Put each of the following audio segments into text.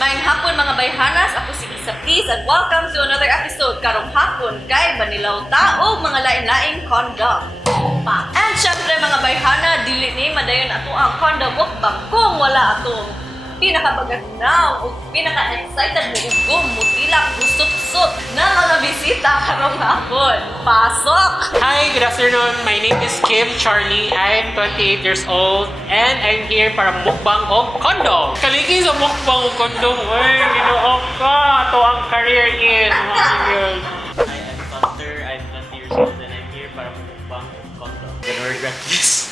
Maayong hapon mga bayhanas, ako si Issaplease and welcome to another episode karong hapon kay Banilaw Tao mga lain-laing condom. And syempre mga bayhana, dili ni madayon ato ang condom mukbang kung wala atong pinakabaganaw o pinaka-excited mo ugom, mutilak, busot-sot na mga bisita karong hapon. Pasok! Hi, good afternoon. My name is Kimcharlie. I'm 28 years old and I'm here para mukbang og condom. Kaligi sa mukbang og condom. Uy, ginoo ka. Ito ang career is. Hi, I'm Thonter. I'm 20 years old and I'm here para mukbang og condom. Gonna regret this.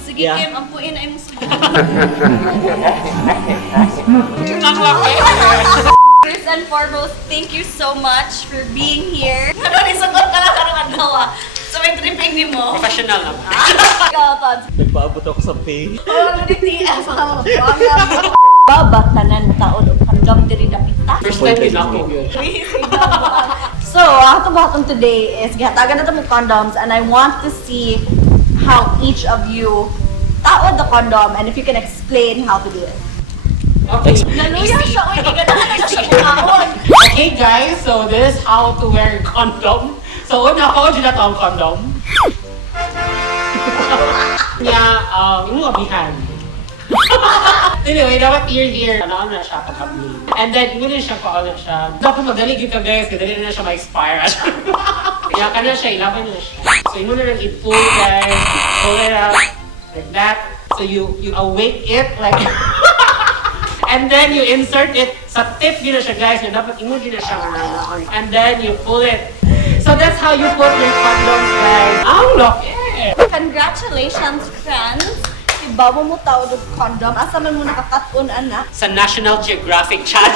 Sige, Kim, ampuin ay mo First and foremost, thank you so much for being here. Ano, nisagot ka lang karong adlaw. So, may tripping ni mo. Professional naman. Ikaw, Todd. Nagpaabot ako sa pay. Oh, nag-TF ako. Babatanan taon o pandam diri dapita. First time din ako yun. So, atong buhaton today is gihatagan na mo condoms and I want to see how each of you taod the condom and if you can explain how to do it. Okay. Naluya siya, uy, gaganahan na siya kumaon. Okay guys, so this is how to wear condom. So una ko dito ang condom. Yung abihan. Anyway, dapat here. Ano na siya pagkabili. And then, yun na siya paano siya. Dapat magaling yun ka guys, kasi dali na siya ma-expire. Kaya ka na siya, ilaban na siya. So yun na lang i-pull guys. Pull it out. Like that. So you awake it like and then you insert it sa tip din na siya guys. Yung dapat imugin na siya. And then you pull it. So that's how you put your condoms guys. Ang laki! Congratulations, friends! Ibawa mo taod og condom. Asa man mo nakakat-on, anak? Sa National Geographic Channel.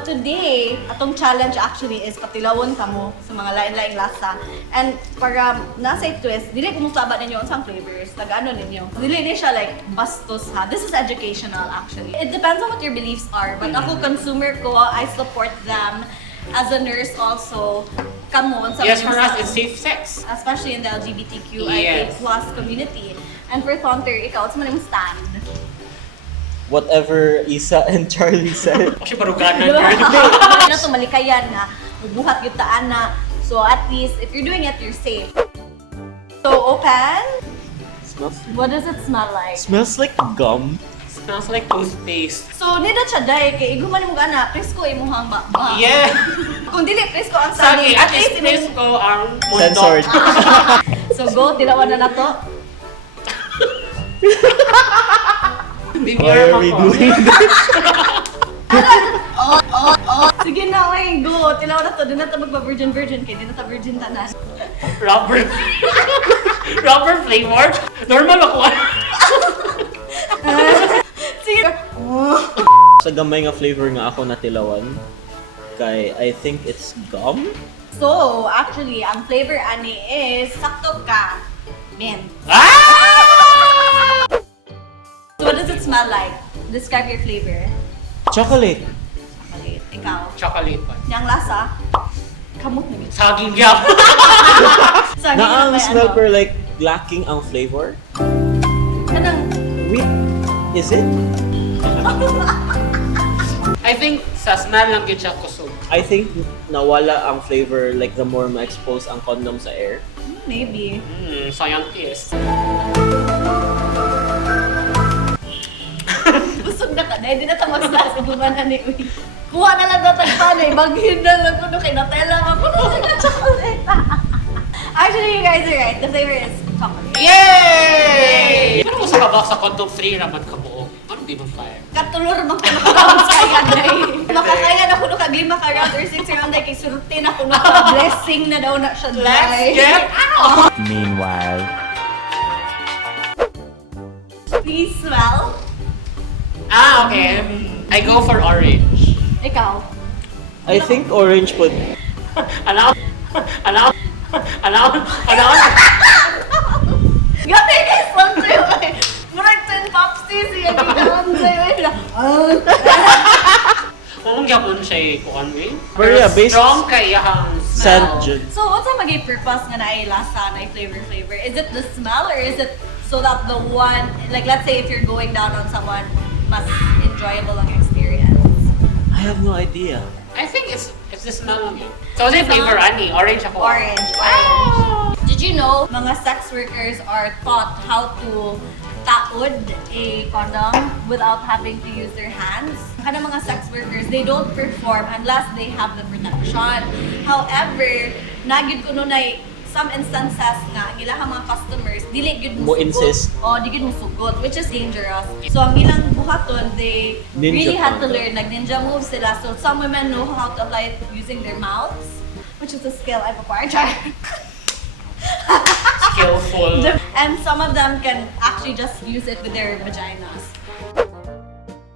Today, atong challenge actually is patilawon kamo sa mga lain-laing lasa. And para nasa twist, dili ko musaba ninyo unsang flavors, taga-ano ninyo. Dili ni siya like bastos ha. This is educational actually. It depends on what your beliefs are. But ako consumer ko, I support them. As a nurse also, kamo sa Yes, for us, it's safe sex. especially in the LGBTQIA+ community. And for Thonter, ikaw, sa manong stand? Whatever Isa and Charlie said. Kasi paruganan Ano yun. to, malikayan na, bubuhat yung taan na. So at least, if you're doing it, you're safe. So open. Smells, What does it smell like? smells like gum. Smells like toothpaste. So, nida siya day, kay iguman mo gana, presko imuhang ba? Yeah! Kung dili presko ang Sagi, sali, at least taste ko ang mundo. Censored. So go, tilawan na to. Why are we doing this? Sige na, way, go. Tilawan na to. Doon na to magpa-virgin, kay di na ta virgin tanan. Rubber. Rubber flavored. Normal ako. Sige. Sa gamay nga flavor nga ako natilawan. Kay, I think it's gum? So, actually, ang flavor ani is sakto ka. Mint. Ah! So, what does it smell like? Describe your flavor. Chocolate. Chocolate. Ikaw. Chocolate pa. Yang lasa, kamot na gito. Saging gyap. Saging Na ang may smell ano. per like lacking ang flavor? Kanang, Wait, is it? I think sa smell lang yun siya kusog. I think nawala ang flavor like the more ma-expose ang condom sa air. maybe. Scientist. Busog na ka na, hindi na ta mag-slas. Iguman na ni Uy. Kuha na lang datang panay, baghin na lang ko no, kay natela ako na sa chocolate. Actually, you guys are right. The flavor is chocolate. Yay! Pero kung sa kabak sa condom 3 raman ka buo, ano di mo kaya? Katulor man ko nakakawag sa yaday. Makakaya na ko no kag 5 ka round or 6 round ay kay surte na ko no blessing na daw na siya. Let's get out! Meanwhile, Please smell. Okay. I go for orange. Ikaw. I think orange put Ano? Gabi guys, lang sa'yo eh. Murag 10 popsies siya. Ganoon sa'yo eh. Kung gyapon siya kuan we. Pero yeah, based- strong kay iyang Scent, Jud. So what's ang maging purpose nga na lasa, na flavor? Is it the smell or is it so that the one, like let's say if you're going down on someone, mas enjoyable ang experience? I have no idea. I think it's the smell of it. So the flavor ani, orange ako. Orange. Did you know mga sex workers are taught how to taod a condom without having to use their hands? Kada mga sex workers, they don't perform unless they have the protection. However, nagyud ko nun ay some instances nga ang ilang mga customers dili gyud Mo insist. di gyud mo sugot, which is dangerous. So ang ilang buhaton, they Ninja really had to condom. learn, nag-ninja moves sila. So some women know how to apply it using their mouths, which is a skill I've acquired. Skillful. And some of them can actually just use it with their vaginas.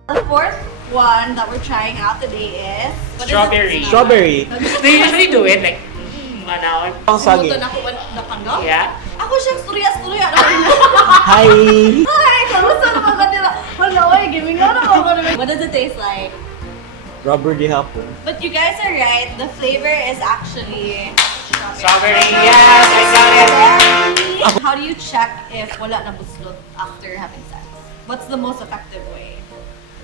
The fourth one that we're trying out today is what is it? Strawberry. Strawberry. They usually do it like ano. Ang sagi. Sumuto na ko na condom? Yeah. Ako siyang storya. Hi! Hi! Kamusta naman ka nila? Wala, oy, giving out naman ko. What does it taste like? Rubber di hapon. But you guys are right. The flavor is actually Strawberry. Yes, I got it. Strawberry. How do you check if wala na buslot after having sex? What's the most effective way?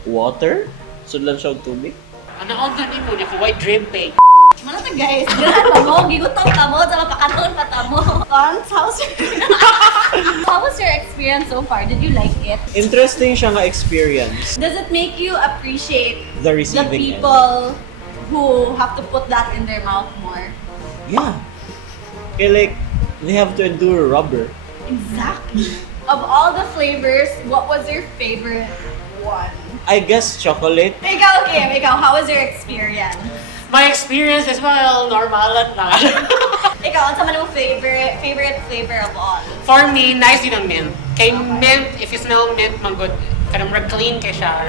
Water? Sudlan siya og tubig? Ano ang ganin mo? Ako white dripping. Ano to guys? Gano'n pa mo, gigutong ka mo, sa mapakaton pa ta mo. Cons, how was your experience so far? Did you like it? Interesting siya nga experience. Does it make you appreciate The the receiving end. people who have to put that in their mouth more? Yeah. Okay, like, they have to endure rubber. Exactly. Of all the flavors, what was your favorite one? I guess chocolate. Ikaw, Kim, how was your experience? My experience is well, normal lang. Ikaw, ano mo favorite flavor of all? For me, nice din ang mint. Kay mint, if you smell mint, manggod, kanang clean kay siya,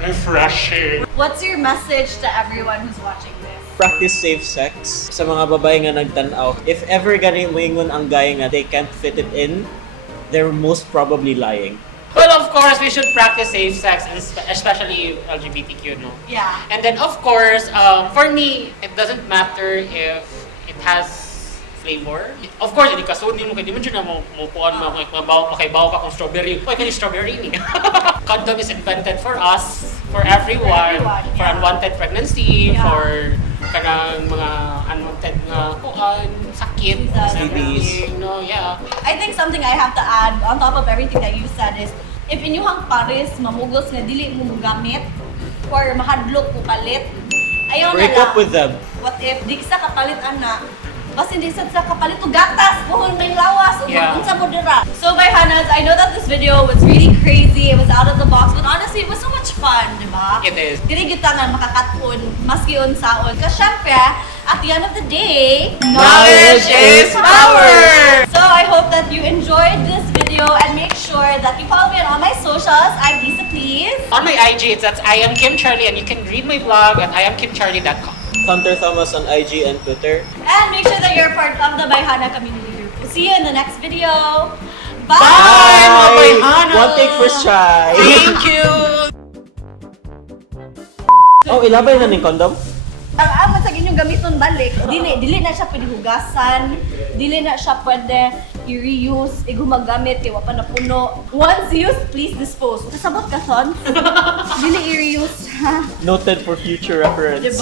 refreshing. What's your message to everyone who's watching this? Practice safe sex. Sa mga babae nga nagtanaw, if ever ganing moingon ang guy nga they can't fit it in, they're most probably lying. Well, of course, we should practice safe sex, especially LGBTQ, no? Yeah. And then, of course, for me, it doesn't matter if it has flavor. Of course, hindi ka sundin mo, hindi mo dyan na mupuan mo, makaibaw ka kung strawberry. Uy, kaya strawberry ni. Condom is invented for us, for everyone, for yeah. unwanted pregnancy, Yeah. for kanang mga unwanted nga kuan, sakit, STDs. everything, no, yeah. I think something I have to add on top of everything that you said is if inyuhang pares mamugos nga dili mo gamit or mahadlok mo palit, ayaw Break na up with them. What if di sa kapalit ana? Bas hindi sa kapalit to gatas, buhon may lawas, Yeah. unsa mo dira. So Bayhanas, I know that this video was really crazy, it was out of the box, but honestly, it was so much fun, di ba? It is. Dili kita nga makakatun, maski unsaon. Kasi syempre, at the end of the day, Knowledge is power! So I hope that you enjoyed this video and make sure that you follow me on all my socials. I'm Issaplease. On my IG, that's I am kimcharlie, and you can read my blog at iamkimcharlie.com. Thonter Thomas on IG and Twitter. And make sure that you're part of the Bayhana community group. We'll see you in the next video. Bye! Bye, mga Bayhana! One take first try. Thank you! Oh, ilabay na ning condom? Ang amat sa inyong gamiton balik, dili na siya pwede hugasan, dili na siya pwede i-reuse, gumagamit, kaya pa na puno. Once used, please dispose. Kasabot ka, son? Dili i-reuse, ha? Noted for future reference. Diba?